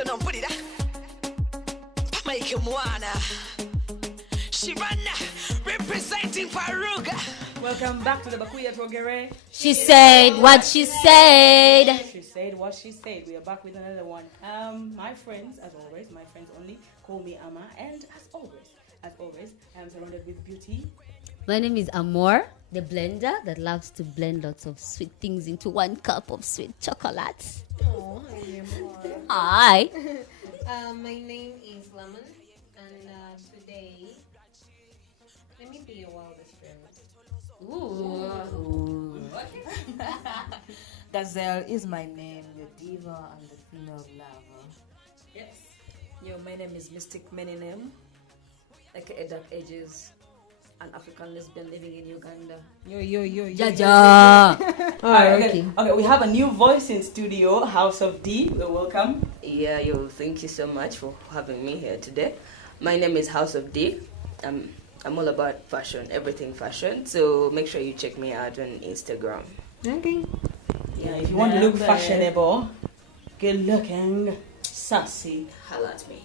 katono mpulira Mike Mwana Shivana representing Faruga. Welcome back to the Bakuya Togere. She said what she said. She said what she said. We are back with another one. My friends, as always, my friends only, call me Ama. And as always, I am surrounded with beauty. My name is Amor, the blender that loves to blend lots of sweet things into one cup of sweet chocolate. Oh, Hi. my name is Lemon, and today, let me be your wildest friend. Ooh. Gazelle is my name, the diva and the queen of lava. Yes. Yo, my name is Mystic Meninem, aka Dark Ages, an African lesbian living in Uganda. Yo. Jaja. Okay, we have a new voice in studio, House of D. Welcome. Yeah, yo, thank you so much for having me here today. My name is House of D. I'm all about fashion, everything fashion. So make sure you check me out on Instagram. Okay. Yeah, if you want to look fashionable, good looking, sassy, Holla at me.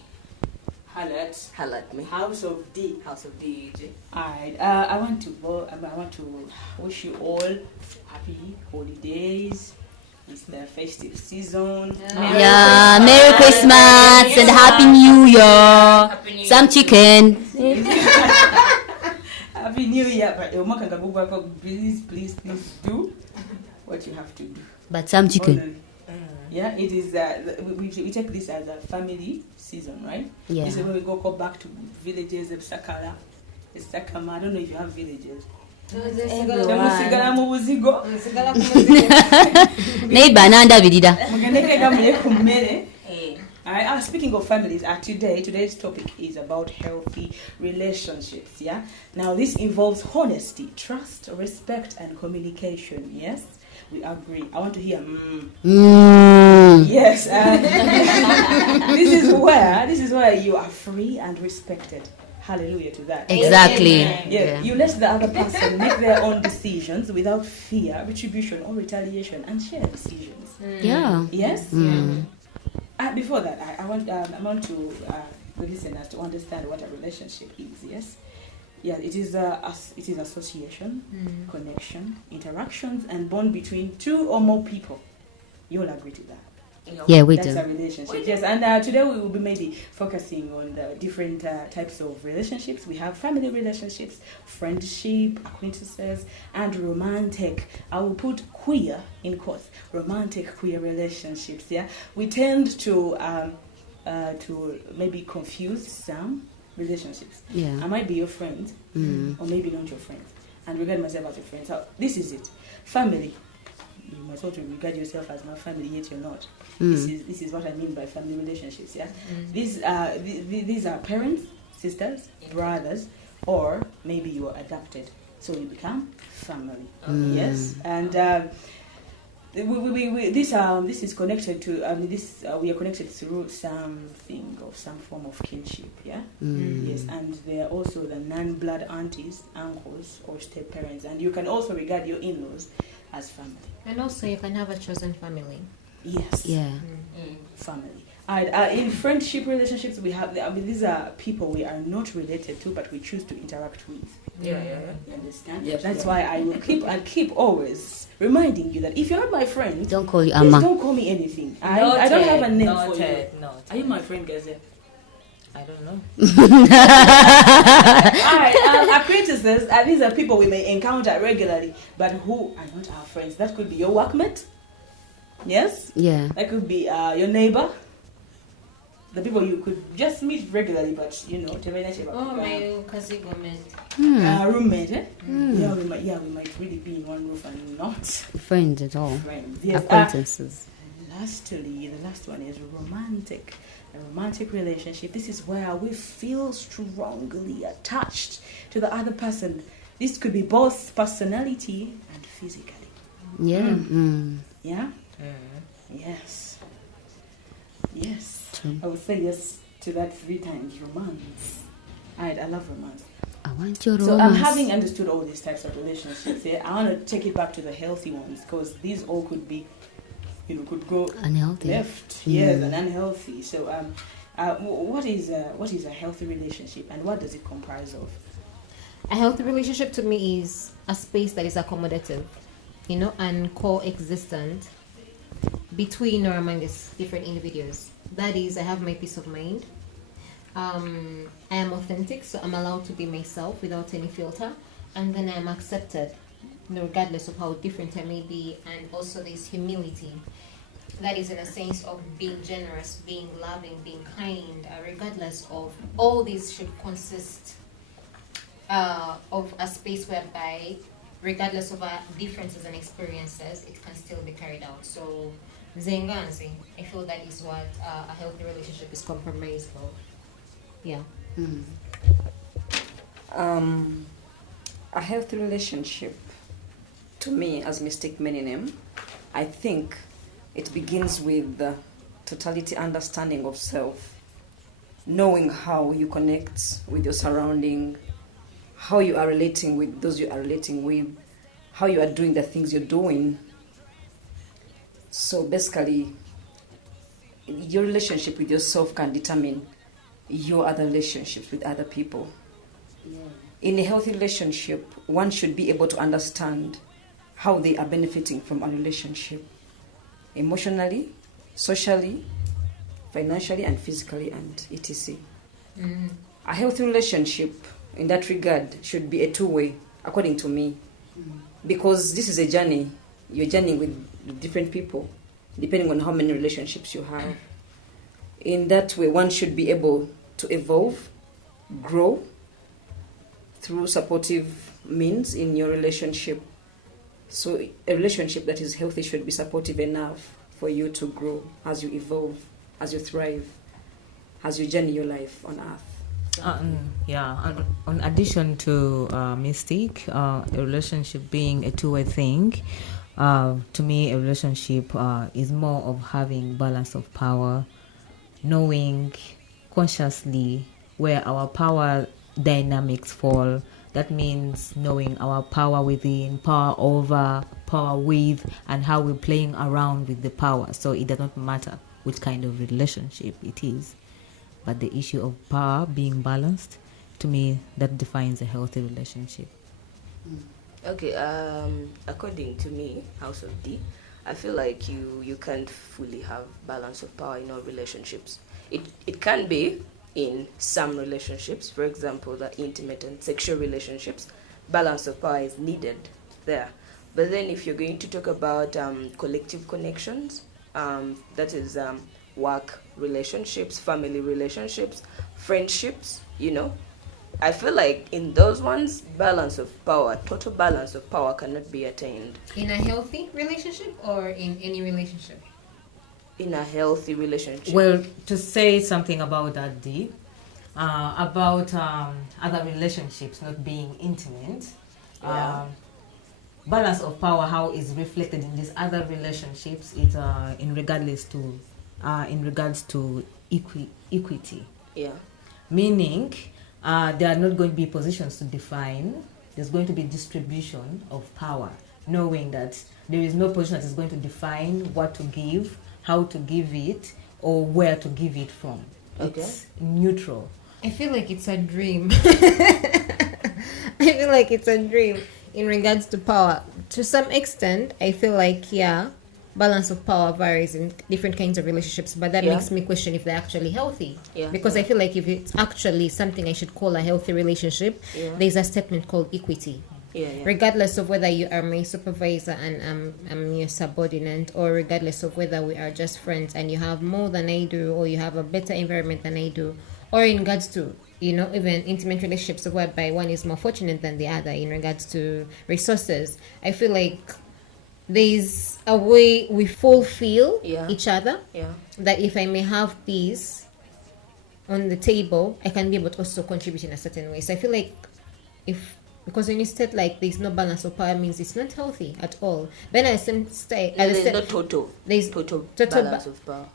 holla at me. House of D. House of D. Alright, I want to wish you all happy holidays. It's the festive season. Yeah, Merry Christmas and Happy New Year. Some chicken. Happy New Year. But please do what you have to do. But some chicken. Yeah, it is. We take this as a family season, right? Yeah. This is when we go back to villages of Sakala, Sakama. I don't know if you have villages. Neighbor nanda vidida. Speaking of families, today's topic is about healthy relationships. Yeah. Now this involves honesty, trust, respect, and communication. Yes, we agree. I want to hear. Yes. This is where you are free and respected. Hallelujah to that. Exactly. Yeah. You let the other person make their own decisions without fear, retribution, or retaliation, and share decisions. Yeah. Yes. Before that, I want to the listeners to understand what a relationship is. Yes. Yeah. It is association, connection, interactions, and bond between two or more people. You all agree to that? Yeah, we That's do. a relationship. Yes, and today we will be maybe focusing on the different types of relationships. We have family relationships, friendship, acquaintances, and romantic. I will put queer in quotes. Romantic queer relationships. Yeah, we tend to maybe confuse some relationships. Yeah. I might be your friend, or maybe not your friend, and regard myself as a friend. So this is it. Family. You must also regard yourself as my family, yet you're not. This is what I mean by family relationships. Yeah, these are parents, sisters, brothers, or maybe you are adopted, so you become family. Yes, and this is connected to we are connected through something of some form of kinship. Yeah, yes, and they are also the non-blood aunties, uncles, or step parents, and you can also regard your in-laws as family. And also, you can have a chosen family. Yes. Yeah. Family. In friendship relationships, we have. These are people we are not related to, but we choose to interact with. Yeah. You understand? Yes. That's why I will keep always reminding you that if you're my friend, Don't call you please Amma. don't call me anything. I don't have a name for you. Noted. Are you my friend, Gazelle? I don't know. Alright, acquaintances, these are people we may encounter regularly, but who are not our friends. That could be your workmate. Yes? Yeah. That could be your neighbor. The people you could just meet regularly, but you know, my cousin Gomez. roommate. Yeah, we might really be in one roof and not Friends at all. friends. Yes. Acquaintances. Lastly, the last one is romantic. A romantic relationship. This is where we feel strongly attached to the other person. This could be both personality and physically. Yeah. Yeah? Yes. Yes. True. I would say yes to that 3 times. Romance. I love romance. I want your So romance. having understood all these types of relationships, I want to take it back to the healthy ones, because these all could be could go Unhealthy. left. Yes, and unhealthy. So what is a healthy relationship, and what does it comprise of? A healthy relationship to me is a space that is accommodative, and coexistent between or among these different individuals. That is, I have my peace of mind. I am authentic, so I'm allowed to be myself without any filter, and then I'm accepted, regardless of how different I may be, and also there's humility. That is in a sense of being generous, being loving, being kind, regardless of all these should consist of a space whereby, regardless of our differences and experiences, it can still be carried out. So, Zenganzi, I feel that is what a healthy relationship is compromised of. Yeah. A healthy relationship, to me, as Mystic Meninem, I think it begins with the totality understanding of self, knowing how you connect with your surrounding, how you are relating with those you are relating with, how you are doing the things you're doing. So basically, your relationship with yourself can determine your other relationships with other people. Yeah. In a healthy relationship, one should be able to understand how they are benefiting from a relationship, emotionally, socially, financially, and physically, and etc. A healthy relationship in that regard should be a two-way, according to me, because this is a journey. You're journeying with different people, depending on how many relationships you have. In that way, one should be able to evolve, grow through supportive means in your relationship. So a relationship that is healthy should be supportive enough for you to grow as you evolve, as you thrive, as you journey your life on earth. On addition to Mystic, a relationship being a two-way thing, to me, a relationship is more of having balance of power, knowing consciously where our power dynamics fall. That means knowing our power within, power over, power with, and how we're playing around with the power. So it does not matter which kind of relationship it is. But the issue of power being balanced, to me, that defines a healthy relationship. Okay, according to me, House of D, I feel like you can't fully have balance of power in all relationships. It can be in some relationships, for example, the intimate and sexual relationships, balance of power is needed there. But then if you're going to talk about collective connections, that is work relationships, family relationships, friendships, I feel like in those ones, balance of power, total balance of power cannot be attained. In a healthy relationship or in any relationship? In a healthy relationship. Well, to say something about that, D, about other relationships not being intimate, balance of power, how is reflected in these other relationships, it's in regards to equity. Yeah. Meaning, there are not going to be positions to define. There's going to be distribution of power, knowing that there is no position that is going to define what to give, how to give it, or where to give it from. Okay. It's neutral. I feel like it's a dream. I feel like it's a dream in regards to power. To some extent, I feel like, balance of power varies in different kinds of relationships, but that makes me question if they're actually healthy. Yeah. Because I feel like if it's actually something I should call a healthy relationship, there's a statement called equity. Regardless of whether you are my supervisor and I'm your subordinate, or regardless of whether we are just friends and you have more than I do, or you have a better environment than I do, or in regards to, even intimate relationships whereby one is more fortunate than the other in regards to resources, I feel like there's a way we fulfill each other. That if I may have peace on the table, I can be able to also contribute in a certain way. So I feel like because when you state like there's no balance of power, means it's not healthy at all. Then there's no total balance of power.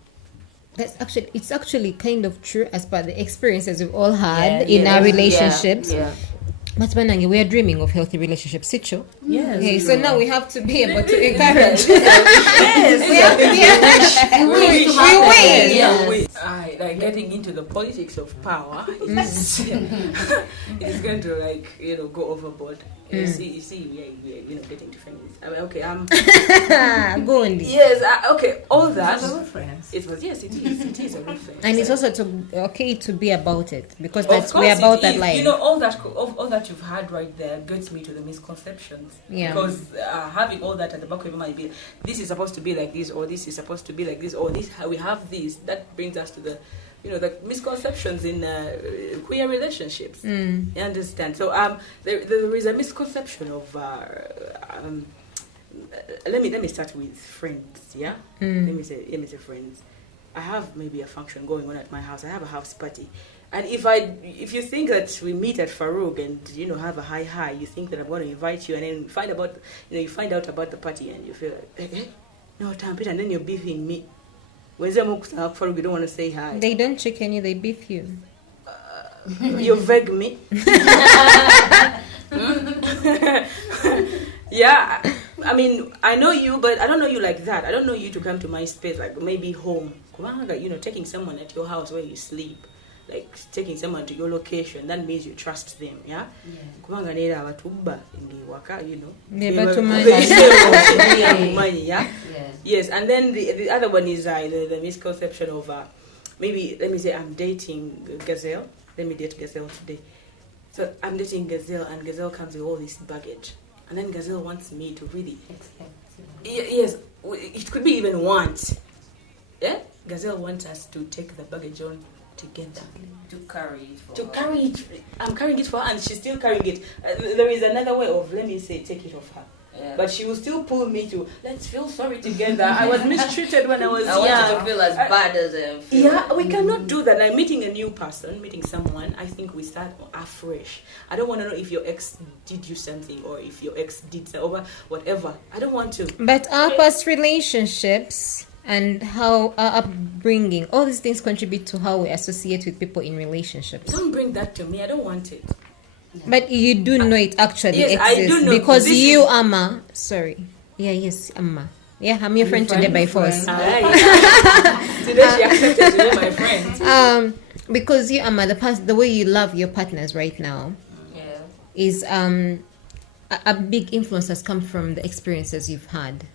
It's actually kind of true as per the experiences we've all had in our relationships. Matbanange, we are dreaming of healthy relationships, Sicho. Yes. Okay, so now we have to be able to encourage. Like getting into the politics of power is it's going to go overboard. You see, we're getting to feminists. I mean, okay, Go on. yes, okay, all that. That's a reference. It was, yes, it is a reference. And it's also okay to be about it, because Of that's course we're about it that is. life. All that you've had right there gets me to the misconceptions. Yeah. Because having all that at the back of your mind, this is supposed to be like this, or this is supposed to be like this, or this, we have this. That brings us to the misconceptions in queer relationships. You understand? So there is a misconception of let me start with friends. Yeah. Let me say friends. I have maybe a function going on at my house. I have a house party, and if you think that we meet at Farouk and have a hi, you think that I'm going to invite you, and then you find out about the party, and you feel like no, Tampit, and then you're beefing me. When you don't want to say hi. They don't chicken you, they beef you. You veg me. Yeah, I mean, I know you, but I don't know you like that. I don't know you to come to my space, like maybe home. Taking someone at your house where you sleep, like taking someone to your location, that means you trust them, yeah? Yeah, but yeah? Yes, and then the other one is the misconception of maybe, let me say, I'm dating Gazelle. Let me date Gazelle today. So I'm dating Gazelle, and Gazelle comes with all this baggage. And then Gazelle wants me to really... Yes, it could be even want. Yeah? Gazelle wants us to take the baggage on together. To carry it for To carry it. I'm carrying it for her, and she's still carrying it. There is another way of, let me say, take it off her. Yeah. But she will still pull me to, let's feel sorry together. I was mistreated when I was young. I want you to feel as bad as them. Yeah, we cannot do that. Like meeting a new person, meeting someone, I think we start afresh. I don't want to know if your ex did you something, or if your ex did something, or whatever. I don't want to. But our past relationships and how our upbringing, all these things contribute to how we associate with people in relationships. Don't bring that to me. I don't want it. But you do know it actually Yes, I exists, do know, because this you, is- Amma, sorry. Yeah, yes, Amma. Yeah, I'm your friend today by force. Today she accepted to be my friend. Because you, Amma, the way you love your partners right now is a big influence has come from the experiences you've had.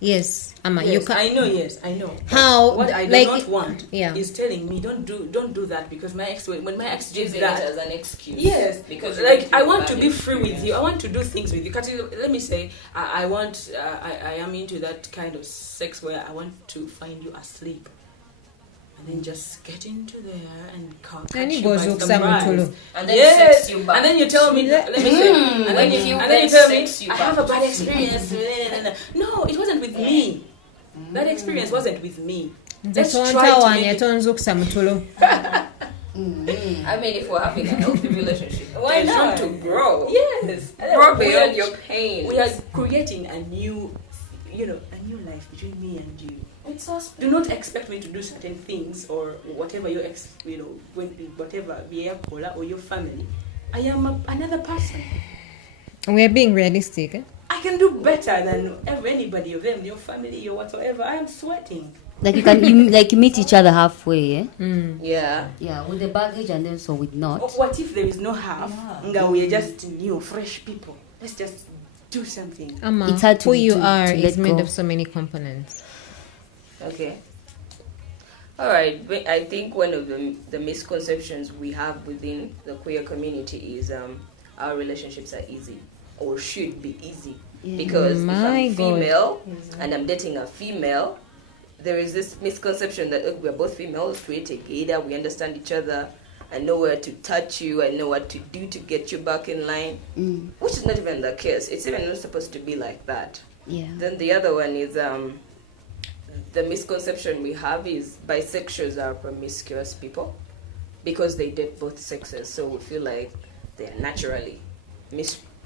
Yes, Amma, you Yes, can. I know. How, What I do like, not want yeah. is telling me don't do that, because my ex, when my ex did Using it that, as an excuse. yes, Because like I want to be free with you. I want to do things with you. Let me say, I am into that kind of sex where I want to find you asleep, and then just get into there and catch And he you goes by up surprise. Samutulu. And then Yes, sex you back. and then you tell me, let me say, and then you tell me, I have a bad experience. No, it wasn't with me. That experience wasn't with me. Let's try to make it. I mean, if we're having a healthy relationship, Why there's room not? to grow. Yes, Grow beyond your pain. We are creating a new life between me and you. It's us. Do not expect me to do certain things or whatever your whatever or your family. I am another person. We are being realistic. I can do better than anybody of them, your family, your whatsoever. I am sweating. Like you meet each other halfway, Yeah. Yeah, with the baggage and then so with not. What if there is no half? Nga, we are just new, fresh people. Let's just do something. Amma, It's hard to- who you to are let is made go. of so many components. Okay. All right. But I think one of the misconceptions we have within the queer community is our relationships are easy or should be easy. Because if My I'm God. female and I'm dating a female, there is this misconception that we're both females, we're together, we understand each other, I know where to touch you, I know what to do to get you back in line, which is not even the case. It's even not supposed to be like that. Yeah. Then the other one is the misconception we have is bisexuals are promiscuous people because they date both sexes, so we feel like they are naturally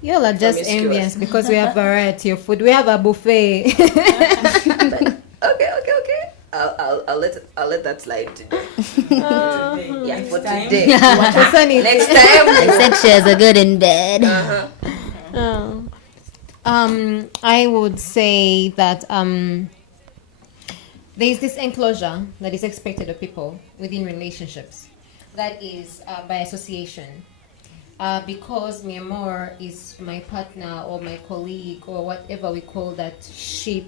Y'all are just promiscuous. envious because we have variety of food. We have a buffet. Okay. I'll let that slide today. Yeah, for time. today. Next time. I said shares are good in bed. I would say that there's this enclosure that is expected of people within relationships. That is by association. Because me more is my partner or my colleague or whatever we call that ship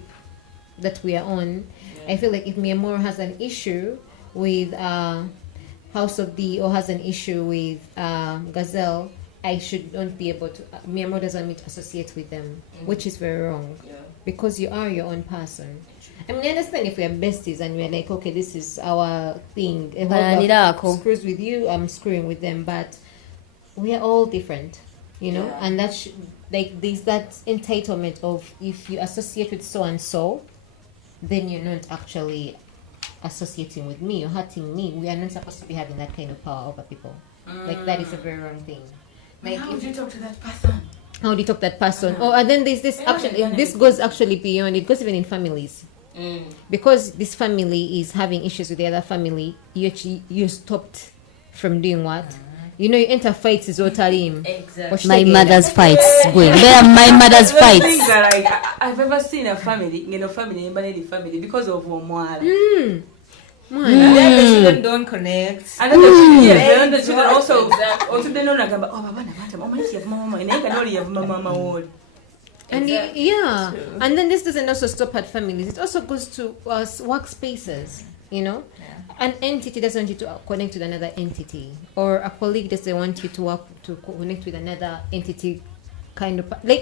that we are on. I feel like if me more has an issue with House of D or has an issue with Gazelle, I should not be able to. Me more doesn't want me to associate with them, which is very wrong. Because you are your own person. I mean, I understand if we are besties and we're like, okay, this is our thing. Whoever screws with you, I'm screwing with them. But we are all different, and that's like there's that entitlement of if you associate with so and so, then you're not actually associating with me, you're hurting me. We are not supposed to be having that kind of power over people. Like that is a very wrong thing. Like how would you talk to that person? How do you talk to that person? Oh, and then there's this actually. This goes actually beyond. It goes even in families. Because this family is having issues with the other family, you stopped from doing what? You enter fights is all time. Exactly. My mother's fights going. Where are my mother's fights? Things that I've ever seen a family, family because of Omwala. And then the children don't connect. And then the children also they know like and yeah, and then this doesn't also stop at families. It also goes to workspaces. An entity doesn't want you to connect with another entity, or a colleague doesn't want you to connect with another entity. Kind of like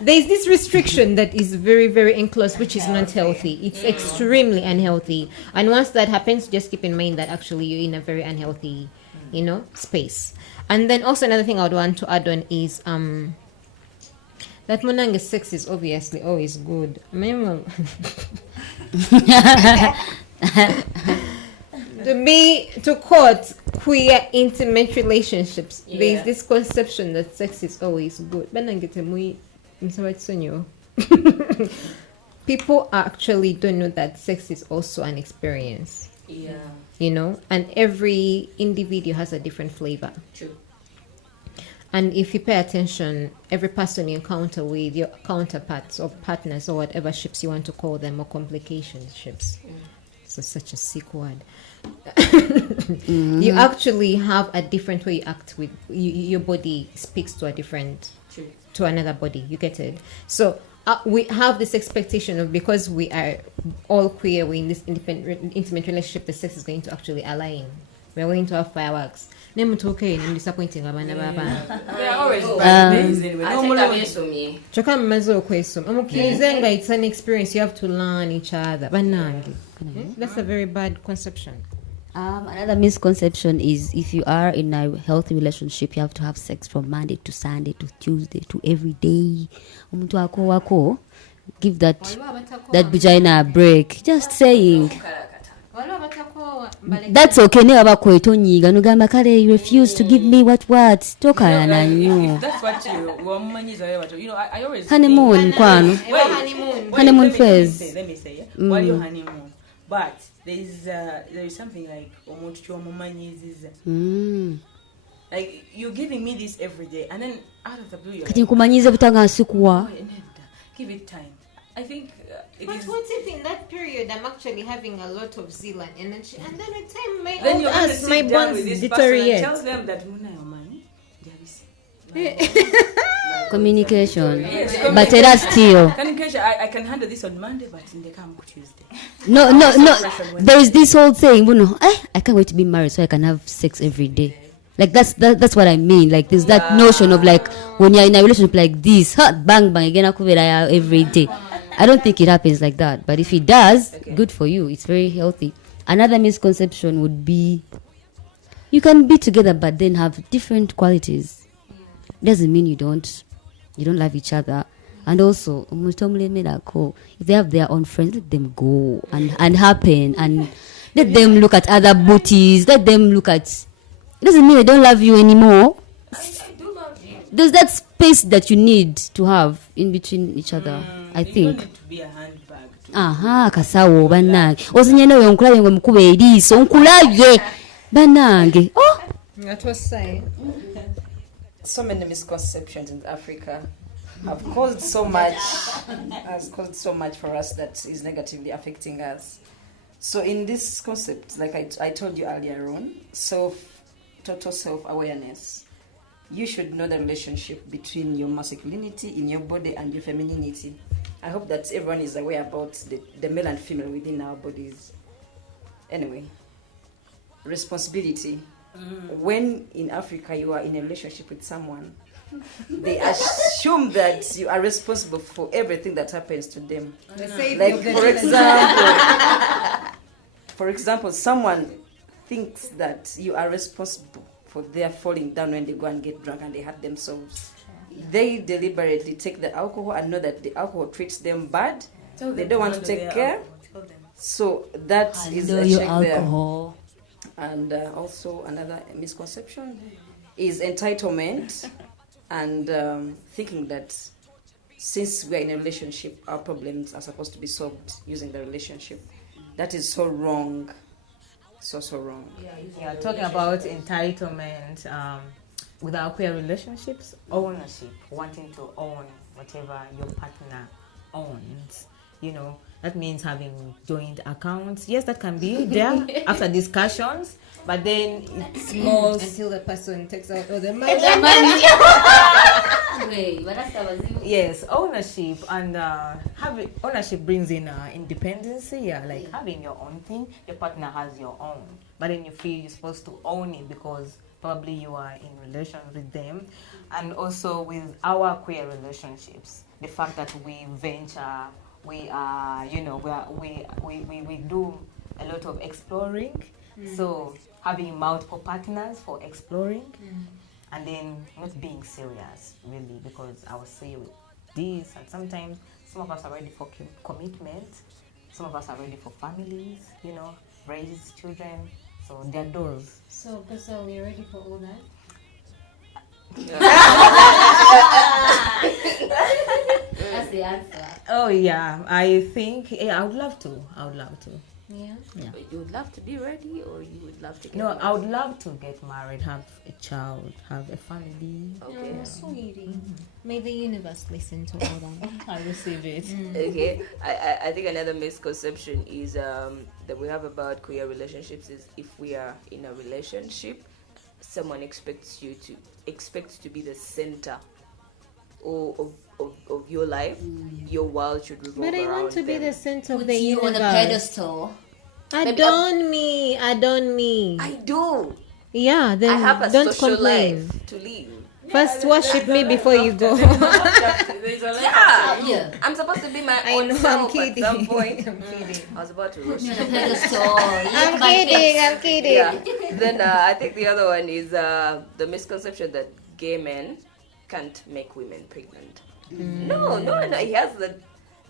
there's this restriction that is very, very enclosed, which is not healthy. It's extremely unhealthy. And once that happens, just keep in mind that actually you're in a very unhealthy, space. And then also another thing I would want to add on is that Monanga's sex is obviously always good. To quote queer intimate relationships, there's this conception that sex is always good. People actually don't know that sex is also an experience. And every individual has a different flavor. True. And if you pay attention, every person you encounter with your counterparts or partners or whatever ships you want to call them, or complication ships. So such a sick word. You actually have a different way you act with your body speaks to to another body. You get it? So we have this expectation of, because we are all queer, we're in this intimate relationship, the sex is going to actually align. We're going to have fireworks. I'm disappointing. They are always bad days anyway. It's an experience. You have to learn each other. That's a very bad conception. Another misconception is if you are in a healthy relationship, you have to have sex from Monday to Sunday to Tuesday to every day. Give that vagina a break. Just saying. That's okay. You refuse to give me what? If that's what I always honeymoon, honeymoon phase. Let me say, while you're honeymoon, but there is something like like you're giving me this every day, and then out of the blue you're like, give it time. I think but what if in that period I'm actually having a lot of zeal and energy, and then with time my bonds deteriorate. Tell them that communication. But it is still communication. I can handle this on Monday, but they come Tuesday. No. There is this whole thing. I can't wait to be married so I can have sex every day. Like that's what I mean. Like there's that notion of like when you're in a relationship like this, bang again every day. I don't think it happens like that. But if it does, good for you. It's very healthy. Another misconception would be you can be together but then have different qualities. Doesn't mean you don't love each other. And also, if they have their own friends, let them go and happen, and let them look at other booties. Let them look at. It doesn't mean they don't love you anymore. I do love you. There's that space that you need to have in between each other. I you think. don't need to be a handbag aha kasawo bannange ozinyene oyo nkulabye ngo mukuba eriiso nkulabye bannange That was saying. So many misconceptions in Africa have caused so much, for us that is negatively affecting us. So in this concept, like I told you earlier on, total self-awareness, you should know the relationship between your masculinity in your body and your femininity. I hope that everyone is aware about the male and female within our bodies. Anyway, responsibility. When in Africa you are in a relationship with someone, they assume that you are responsible for everything that happens to them. Like for example, someone thinks that you are responsible for their falling down when they go and get drunk and they hurt themselves. They deliberately take the alcohol and know that the alcohol treats them bad. They don't want to take care. So that is a check there. And also another misconception is entitlement and thinking that since we are in a relationship, our problems are supposed to be solved using the relationship. That is so wrong. So wrong. Yeah, talking about entitlement, with our queer relationships, ownership, wanting to own whatever your partner owns, that means having joint accounts. Yes, that can be there after discussions, but then it's more until the person takes out all the money. Yes, ownership and having ownership brings in independence. Yeah, like having your own thing. Your partner has your own, but then you feel you're supposed to own it because probably you are in relation with them. And also with our queer relationships, the fact that we venture, we are, we do a lot of exploring. So having multiple partners for exploring, and then not being serious really, because I will say with this, and sometimes some of us are ready for commitment, some of us are ready for families, raise children. So they're doors. So are we ready for all that? That's the answer. Oh yeah, I think I would love to. Yeah. You would love to be ready, or you would love to get No, married? I would love to get married, have a child, have a family. Okay. Oh, sweetie. May the universe listen to all that. I receive it. Okay. I think another misconception is that we have about queer relationships is if we are in a relationship, someone expects to be the center of your life. Your world should revolve around But I want to be them. the center of Put the you universe. on a pedestal. Adorn me. I do. Yeah, then I have a don't social complain. life to live. First worship me before you go. Yeah. I'm supposed to be my I own know, I'm self kidding. at some point. I'm kidding. I was about to roast You you. on a pedestal. I'm kidding. Yeah. Then I think the other one is the misconception that gay men can't make women pregnant. No. He has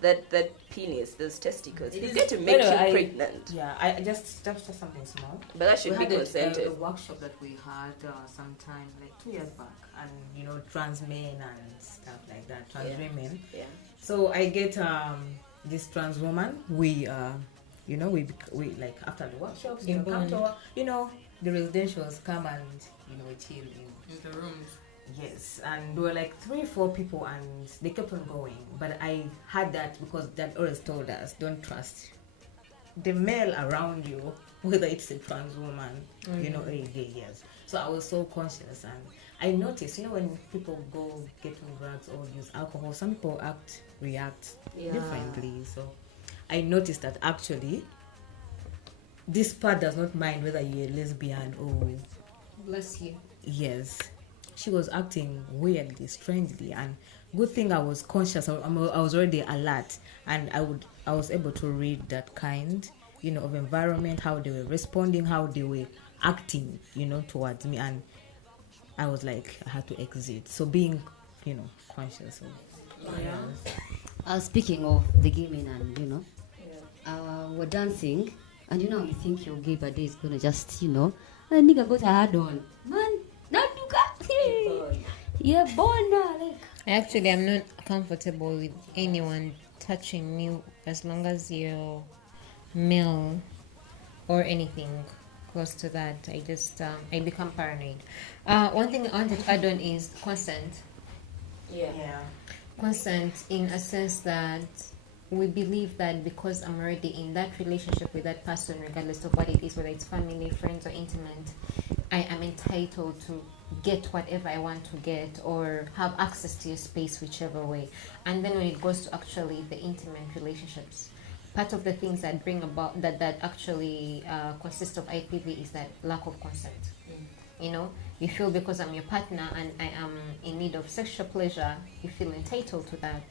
that penis, those testicles. He's going to make you pregnant. Yeah, I just something small. But that should We be had consented. a workshop that we had sometime like 2 years back, and trans men and stuff like that, trans women. Yeah. So I get this trans woman. We like after the workshops, come to our, the residentials come and we chill in the rooms. Yes, and there were like 3-4 people, and they kept on going. But I had that because Dad always told us, don't trust the male around you, whether it's a trans woman, or a gay. Yes. So I was so conscious, and I noticed, when people go get on drugs or use alcohol, some people react differently. So I noticed that actually this part does not mind whether you're a lesbian or. Bless you. Yes. She was acting weirdly, strangely, and good thing I was conscious. I was already alert, and I was able to read that kind, of environment, how they were responding, how they were acting, towards me, and I was like, I had to exit. So being, conscious of. Speaking of the gay men, and we're dancing, and you think your gay body is gonna just, a nigga got a hard on, man. Not do that. Yeah, born now. Actually, I'm not comfortable with anyone touching me as long as you're male or anything close to that, I become paranoid. One thing I wanted to add on is consent. Yeah. Consent in a sense that we believe that because I'm already in that relationship with that person, regardless of what it is, whether it's family, friends, or intimate, I am entitled to get whatever I want to get or have access to your space, whichever way. And then when it goes to actually the intimate relationships, part of the things that bring about that actually consist of IPV is that lack of consent. You know, you feel because I'm your partner and I am in need of sexual pleasure, you feel entitled to that.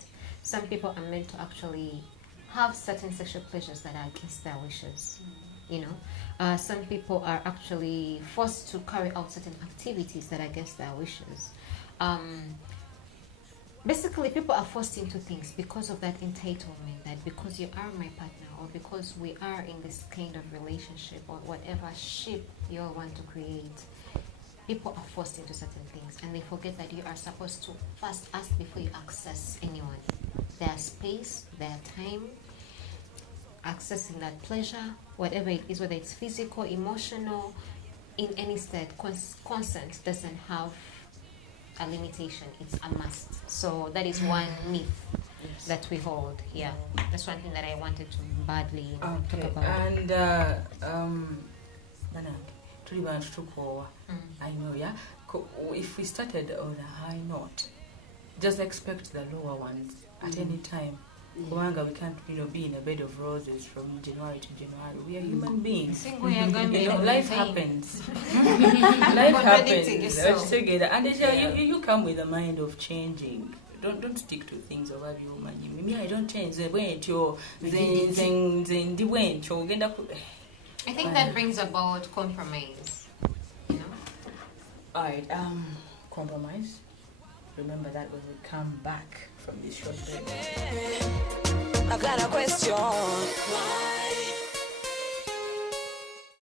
Some people are meant to actually have certain sexual pleasures that are against their wishes. You know, some people are actually forced to carry out certain activities that are against their wishes. Basically, people are forced into things because of that entitlement, that because you are my partner or because we are in this kind of relationship or whatever shape you all want to create, people are forced into certain things and they forget that you are supposed to first ask before you access anyone. Their space, their time, accessing that pleasure, whatever it is, whether it's physical, emotional, in any state, consent doesn't have a limitation, it's a must. So that is one myth that we hold. Yeah, that's one thing that I wanted to badly talk about. And I know, yeah. If we started on a high note, just expect the lower ones at any time. Kumanga, we can't, be in a bed of roses from January to January. We are human beings. Life happens. Life happens. And you come with a mind of changing. Don't stick to things over you. Me, I don't change. I think that brings about compromise. Alright, compromise. Remember that when we come back from this short break. I got a question. Why